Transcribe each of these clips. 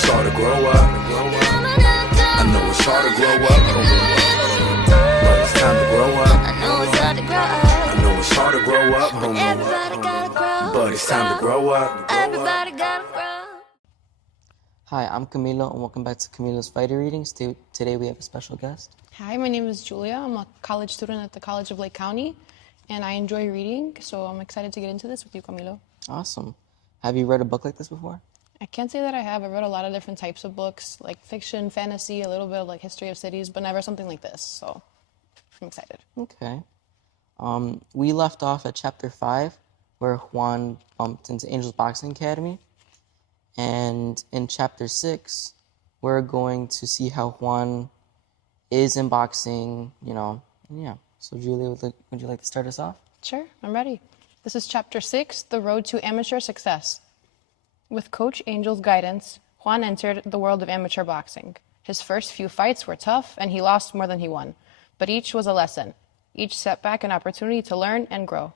it's hard to grow up. I know it's hard to grow up, homie. But it's time to grow up. I know it's hard to grow up. I know it's hard to grow up, But homie. everybody gotta grow. But it's time to grow up. Everybody gotta grow. Hi, I'm Camilo, and welcome back to Camilo's Fighter Readings. Today we have a special guest. Hi, my name is Julia. I'm a college student at the College of Lake County, and I enjoy reading, so I'm excited to get into this with you, Camilo. Awesome. Have you read a book like this before? I can't say that I have. I've read a lot of different types of books, like fiction, fantasy, a little bit of like history of cities, but never something like this, so I'm excited. Okay. We left off at chapter 5, where Juan bumped into Angel's Boxing Academy. And in chapter 6, we're going to see how Juan is in boxing, and yeah. So Julia, would you like to start us off? Sure, I'm ready. This is chapter 6, The Road to Amateur Success. With Coach Angel's guidance, Juan entered the world of amateur boxing. His first few fights were tough, and he lost more than he won. But each was a lesson, each setback an opportunity to learn and grow.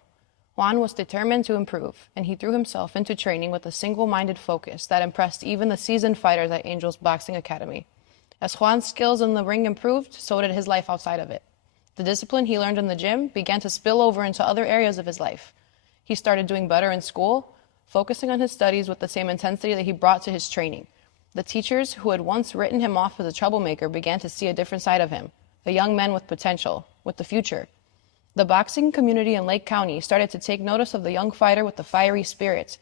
Juan was determined to improve, and he threw himself into training with a single-minded focus that impressed even the seasoned fighters at Angel's Boxing Academy. As Juan's skills in the ring improved, so did his life outside of it. The discipline he learned in the gym began to spill over into other areas of his life. He started doing better in school, focusing on his studies with the same intensity that he brought to his training. The teachers who had once written him off as a troublemaker began to see a different side of him, a young man with potential, with the future. The boxing community in Lake County started to take notice of the young fighter with the fiery spirit.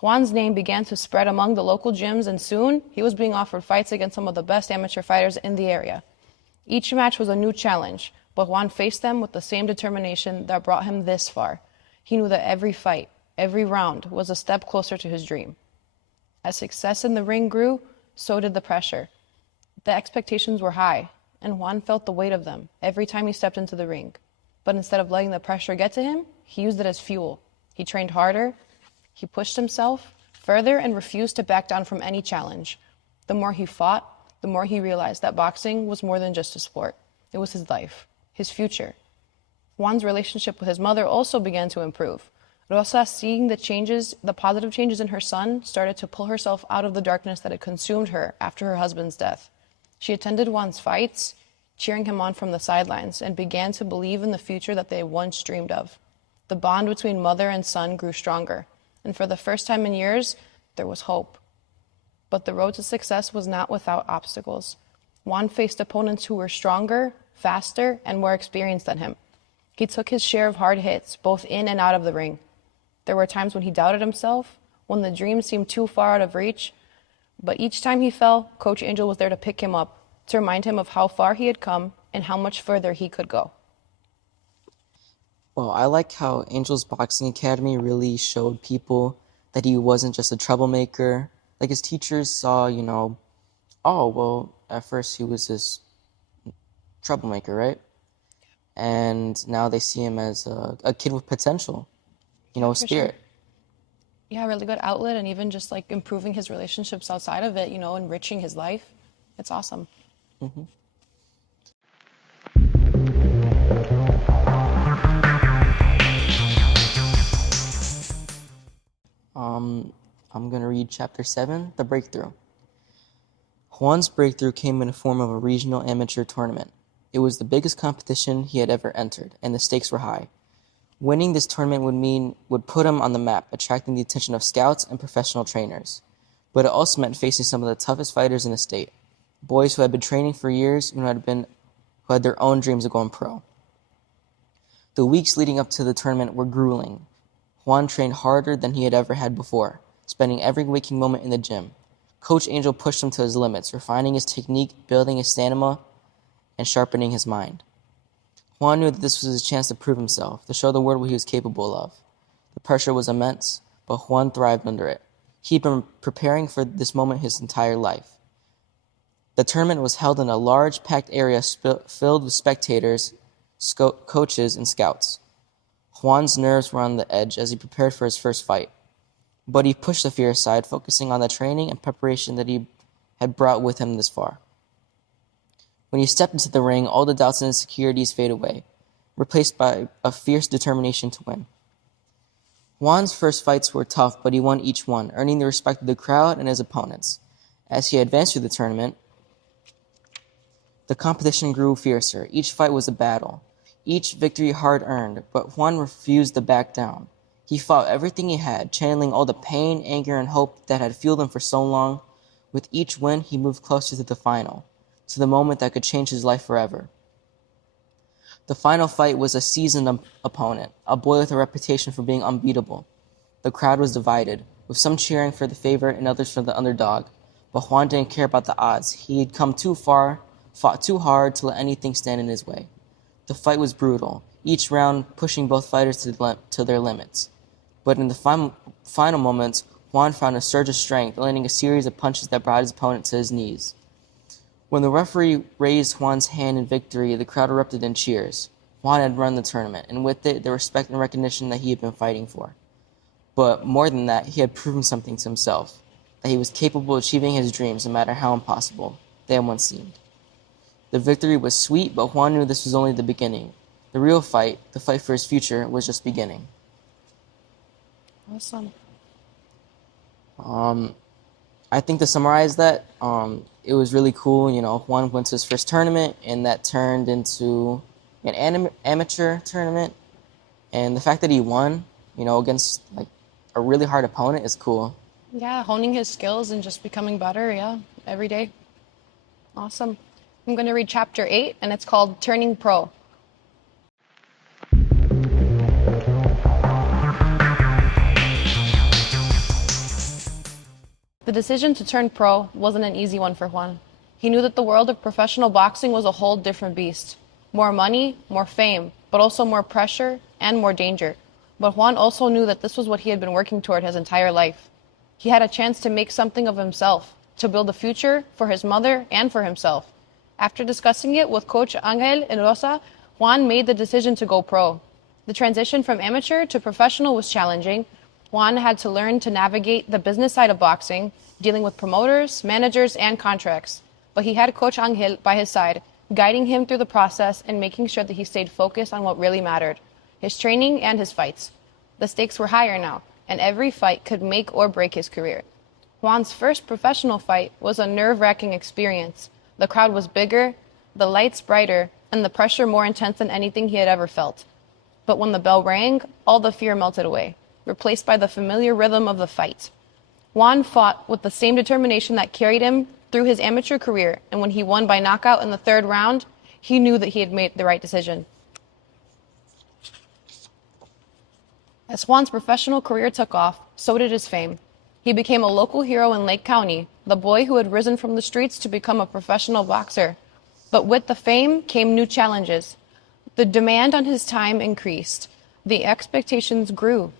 Juan's name began to spread among the local gyms, and soon he was being offered fights against some of the best amateur fighters in the area. Each match was a new challenge, but Juan faced them with the same determination that brought him this far. He knew that every fight, every round, was a step closer to his dream. As success in the ring grew, so did the pressure. The expectations were high, and Juan felt the weight of them every time he stepped into the ring. But instead of letting the pressure get to him, he used it as fuel. He trained harder, he pushed himself further, and refused to back down from any challenge. The more he fought, the more he realized that boxing was more than just a sport. It was his life, his future. Juan's relationship with his mother also began to improve. Rosa, seeing the positive changes in her son, started to pull herself out of the darkness that had consumed her after her husband's death. She attended Juan's fights, cheering him on from the sidelines, and began to believe in the future that they once dreamed of. The bond between mother and son grew stronger, and for the first time in years, there was hope. But the road to success was not without obstacles. Juan faced opponents who were stronger, faster, and more experienced than him. He took his share of hard hits, both in and out of the ring. There were times when he doubted himself, when the dream seemed too far out of reach, but each time he fell, Coach Angel was there to pick him up, to remind him of how far he had come and how much further he could go. Well, I like how Angel's Boxing Academy really showed people that he wasn't just a troublemaker. Like his teachers saw, at first he was this troublemaker, right? And now they see him as a kid with potential, spirit. Sure. Yeah, really good outlet, and even just like improving his relationships outside of it, enriching his life. It's awesome. Mm-hmm. I'm going to read chapter 7, The Breakthrough. Juan's breakthrough came in the form of a regional amateur tournament. It was the biggest competition he had ever entered, and the stakes were high. Winning this tournament would put him on the map, attracting the attention of scouts and professional trainers. But it also meant facing some of the toughest fighters in the state. Boys who had been training for years and who had their own dreams of going pro. The weeks leading up to the tournament were grueling. Juan trained harder than he had ever had before, spending every waking moment in the gym. Coach Angel pushed him to his limits, refining his technique, building his stamina, and sharpening his mind. Juan knew that this was his chance to prove himself, to show the world what he was capable of. The pressure was immense, but Juan thrived under it. He'd been preparing for this moment his entire life. The tournament was held in a large, packed area filled with spectators, coaches, and scouts. Juan's nerves were on the edge as he prepared for his first fight. But he pushed the fear aside, focusing on the training and preparation that he had brought with him this far. When he stepped into the ring, all the doubts and insecurities fade away, replaced by a fierce determination to win. Juan's first fights were tough, but he won each one, earning the respect of the crowd and his opponents. As he advanced through the tournament, the competition grew fiercer. Each fight was a battle, each victory hard-earned, but Juan refused to back down. He fought everything he had, channeling all the pain, anger, and hope that had fueled him for so long. With each win, he moved closer to the final, to the moment that could change his life forever. The final fight was a seasoned opponent, a boy with a reputation for being unbeatable. The crowd was divided, with some cheering for the favorite and others for the underdog, but Juan didn't care about the odds. He had come too far, fought too hard to let anything stand in his way. The fight was brutal, each round pushing both fighters to their limits. But in the final moments, Juan found a surge of strength, landing a series of punches that brought his opponent to his knees. When the referee raised Juan's hand in victory, the crowd erupted in cheers. Juan had run the tournament, and with it, the respect and recognition that he had been fighting for. But more than that, he had proven something to himself, that he was capable of achieving his dreams no matter how impossible they had once seemed. The victory was sweet, but Juan knew this was only the beginning. The real fight, the fight for his future, was just beginning. Awesome. I think to summarize that, it was really cool. Juan went to his first tournament, and that turned into an amateur tournament. And the fact that he won, against like a really hard opponent is cool. Yeah, honing his skills and just becoming better, yeah, every day. Awesome. I'm going to read chapter 8, and it's called Turning Pro. The decision to turn pro wasn't an easy one for Juan. He knew that the world of professional boxing was a whole different beast. More money, more fame, but also more pressure and more danger. But Juan also knew that this was what he had been working toward his entire life. He had a chance to make something of himself, to build a future for his mother and for himself. After discussing it with Coach Angel and Rosa, Juan made the decision to go pro. The transition from amateur to professional was challenging. Juan had to learn to navigate the business side of boxing, dealing with promoters, managers, and contracts. But he had Coach Angel by his side, guiding him through the process and making sure that he stayed focused on what really mattered, his training and his fights. The stakes were higher now, and every fight could make or break his career. Juan's first professional fight was a nerve-wracking experience. The crowd was bigger, the lights brighter, and the pressure more intense than anything he had ever felt. But when the bell rang, all the fear melted away, replaced by the familiar rhythm of the fight. Juan fought with the same determination that carried him through his amateur career, and when he won by knockout in the third round, he knew that he had made the right decision. As Juan's professional career took off, so did his fame. He became a local hero in Lake County, the boy who had risen from the streets to become a professional boxer. But with the fame came new challenges. The demand on his time increased. The expectations grew.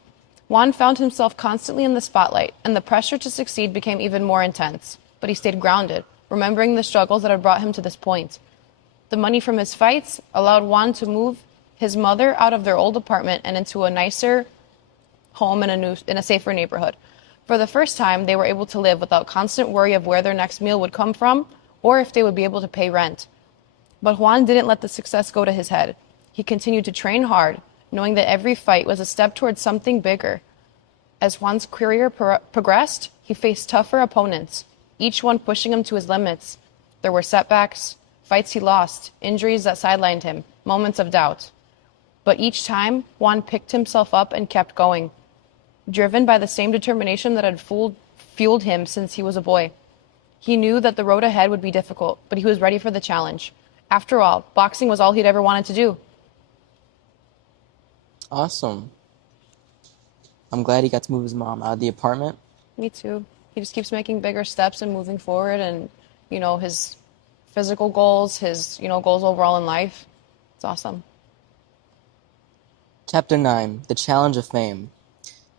Juan found himself constantly in the spotlight, and the pressure to succeed became even more intense. But he stayed grounded, remembering the struggles that had brought him to this point. The money from his fights allowed Juan to move his mother out of their old apartment and into a nicer home in a safer neighborhood. For the first time, they were able to live without constant worry of where their next meal would come from or if they would be able to pay rent. But Juan didn't let the success go to his head. He continued to train hard, knowing that every fight was a step towards something bigger. As Juan's career progressed, he faced tougher opponents, each one pushing him to his limits. There were setbacks, fights he lost, injuries that sidelined him, moments of doubt. But each time, Juan picked himself up and kept going, driven by the same determination that had fueled him since he was a boy. He knew that the road ahead would be difficult, but he was ready for the challenge. After all, boxing was all he'd ever wanted to do. Awesome. I'm glad he got to move his mom out of the apartment. Me too. He just keeps making bigger steps and moving forward, and, his physical goals, his, goals overall in life. It's awesome. Chapter 9, The Challenge of Fame.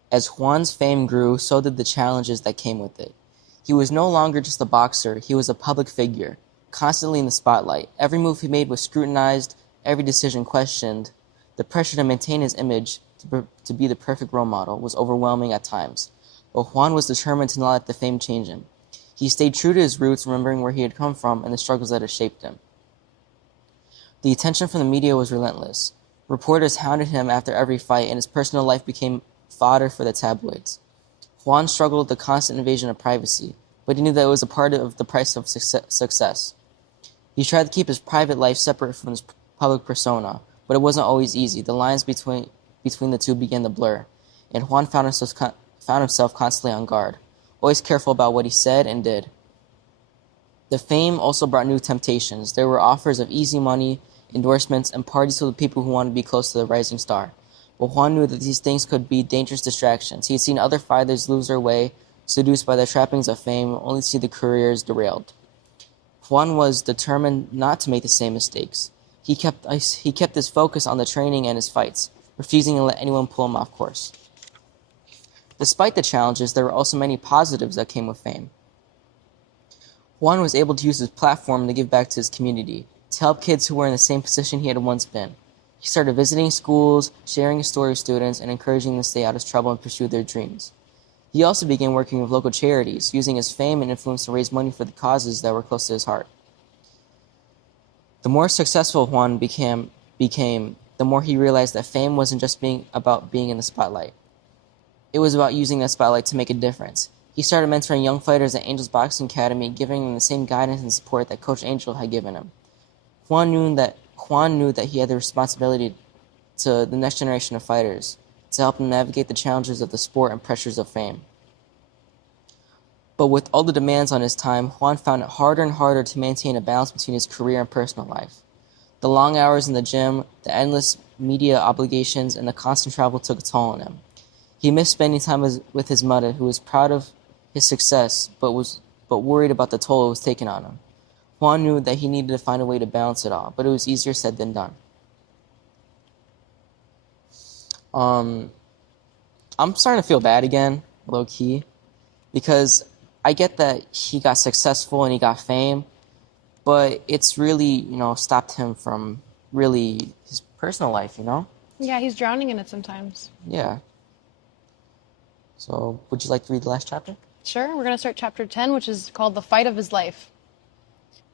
As Juan's fame grew, so did the challenges that came with it. He was no longer just a boxer, he was a public figure, constantly in the spotlight. Every move he made was scrutinized, every decision questioned. The pressure to maintain his image, to be the perfect role model, was overwhelming at times. But Juan was determined to not let the fame change him. He stayed true to his roots, remembering where he had come from and the struggles that had shaped him. The attention from the media was relentless. Reporters hounded him after every fight, and his personal life became fodder for the tabloids. Juan struggled with the constant invasion of privacy, but he knew that it was a part of the price of success. He tried to keep his private life separate from his public persona, but it wasn't always easy. The lines between the two began to blur, and Juan found himself constantly on guard, always careful about what he said and did. The fame also brought new temptations. There were offers of easy money, endorsements, and parties to the people who wanted to be close to the rising star. But Juan knew that these things could be dangerous distractions. He had seen other fighters lose their way, seduced by the trappings of fame, only to see their careers derailed. Juan was determined not to make the same mistakes. He kept his focus on the training and his fights, refusing to let anyone pull him off course. Despite the challenges, there were also many positives that came with fame. Juan was able to use his platform to give back to his community, to help kids who were in the same position he had once been. He started visiting schools, sharing his story with students, and encouraging them to stay out of trouble and pursue their dreams. He also began working with local charities, using his fame and influence to raise money for the causes that were close to his heart. The more successful Juan became, the more he realized that fame wasn't just about being in the spotlight. It was about using that spotlight to make a difference. He started mentoring young fighters at Angel's Boxing Academy, giving them the same guidance and support that Coach Angel had given him. Juan knew that he had the responsibility to the next generation of fighters, to help them navigate the challenges of the sport and pressures of fame. But with all the demands on his time, Juan found it harder and harder to maintain a balance between his career and personal life. The long hours in the gym, the endless media obligations, and the constant travel took a toll on him. He missed spending time with his mother, who was proud of his success, but worried about the toll it was taking on him. Juan knew that he needed to find a way to balance it all, but it was easier said than done. I'm starting to feel bad again, low key, because I get that he got successful and he got fame, but it's really, stopped him from really his personal life, Yeah, he's drowning in it sometimes. Yeah. So, would you like to read the last chapter? Sure, we're going to start chapter 10, which is called The Fight of His Life.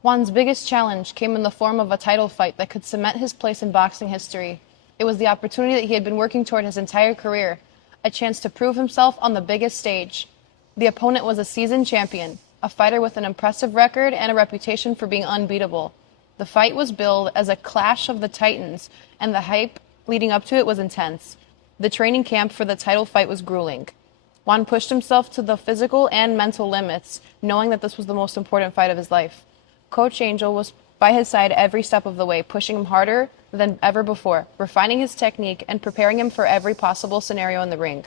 Juan's biggest challenge came in the form of a title fight that could cement his place in boxing history. It was the opportunity that he had been working toward his entire career, a chance to prove himself on the biggest stage. The opponent was a seasoned champion, a fighter with an impressive record and a reputation for being unbeatable. The fight was billed as a clash of the titans, and the hype leading up to it was intense. The training camp for the title fight was grueling. Juan pushed himself to the physical and mental limits, knowing that this was the most important fight of his life. Coach Angel was by his side every step of the way, pushing him harder than ever before, refining his technique and preparing him for every possible scenario in the ring.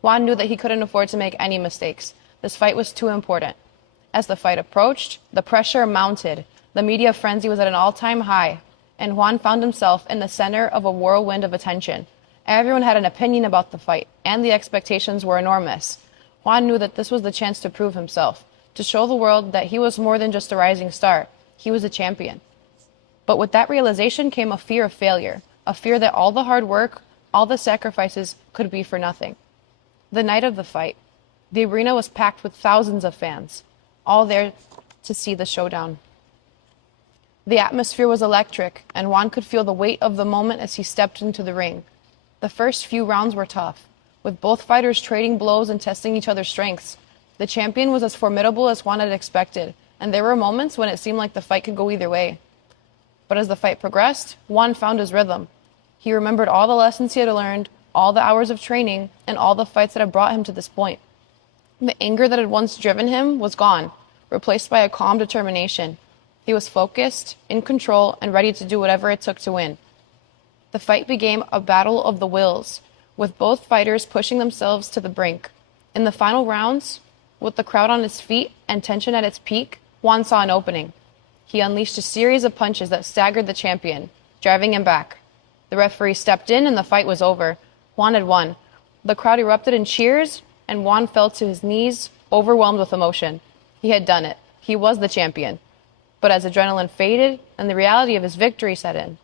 Juan knew that he couldn't afford to make any mistakes. This fight was too important. As the fight approached, the pressure mounted. The media frenzy was at an all-time high, and Juan found himself in the center of a whirlwind of attention. Everyone had an opinion about the fight, and the expectations were enormous. Juan knew that this was the chance to prove himself, to show the world that he was more than just a rising star. He was a champion. But with that realization came a fear of failure, a fear that all the hard work, all the sacrifices could be for nothing. The night of the fight, the arena was packed with thousands of fans, all there to see the showdown. The atmosphere was electric, and Juan could feel the weight of the moment as he stepped into the ring. The first few rounds were tough, with both fighters trading blows and testing each other's strengths. The champion was as formidable as Juan had expected, and there were moments when it seemed like the fight could go either way. But as the fight progressed, Juan found his rhythm. He remembered all the lessons he had learned, all the hours of training, and all the fights that had brought him to this point. The anger that had once driven him was gone, replaced by a calm determination. He was focused, in control, and ready to do whatever it took to win. The fight became a battle of the wills, with both fighters pushing themselves to the brink. In the final rounds, with the crowd on its feet and tension at its peak, Juan saw an opening. He unleashed a series of punches that staggered the champion, driving him back. The referee stepped in and the fight was over. Juan had won. The crowd erupted in cheers, and Juan fell to his knees, overwhelmed with emotion. He had done it. He was the champion. But as adrenaline faded and the reality of his victory set in,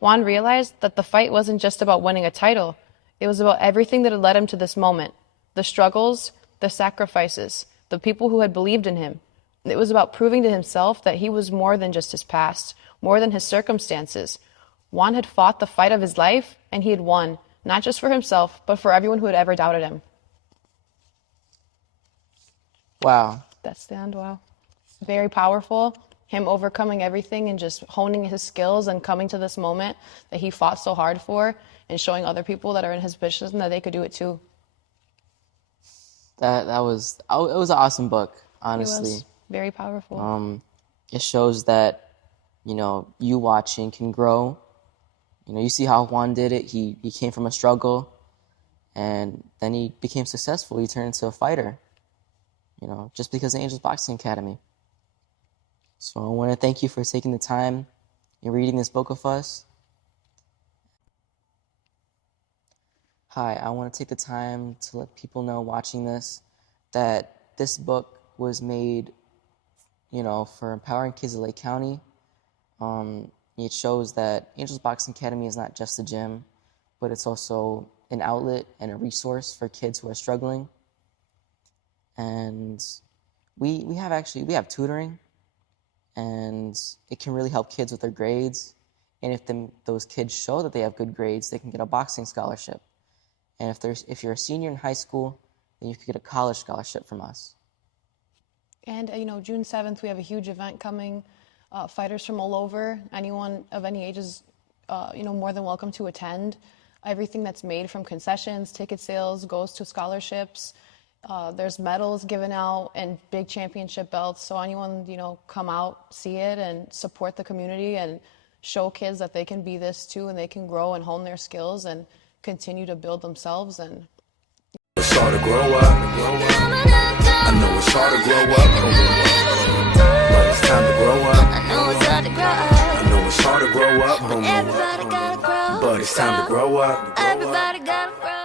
Juan realized that the fight wasn't just about winning a title. It was about everything that had led him to this moment. The struggles, the sacrifices, the people who had believed in him. It was about proving to himself that he was more than just his past, more than his circumstances. Juan had fought the fight of his life, and he had won, not just for himself, but for everyone who had ever doubted him. Wow. That stand, wow. Very powerful. Him overcoming everything and just honing his skills and coming to this moment that he fought so hard for and showing other people that are in his position that they could do it too. It was an awesome book, It honestly. was very powerful. It shows that, you watching can grow. You see how Juan did it. He came from a struggle, and then he became successful. He turned into a fighter, just because of Angels Boxing Academy. So I want to thank you for taking the time and reading this book with us. Hi, I want to take the time to let people know watching this that this book was made, for empowering kids of Lake County. It shows that Angels Boxing Academy is not just a gym, but it's also an outlet and a resource for kids who are struggling. And we have tutoring, and it can really help kids with their grades. And if those kids show that they have good grades, they can get a boxing scholarship. And if you're a senior in high school, then you could get a college scholarship from us. And, June 7th, we have a huge event coming. Fighters from all over, anyone of any age is, more than welcome to attend. Everything that's made from concessions, ticket sales, goes to scholarships. There's medals given out and big championship belts. So anyone, come out, see it, and support the community and show kids that they can be this too, and they can grow and hone their skills and continue to build themselves. And It's hard to grow up. I know it's hard to grow up, but it's time to grow up. I know it's hard to grow up. I know it's hard to grow up, Everybody gotta grow. but it's time to grow up. Everybody gotta grow.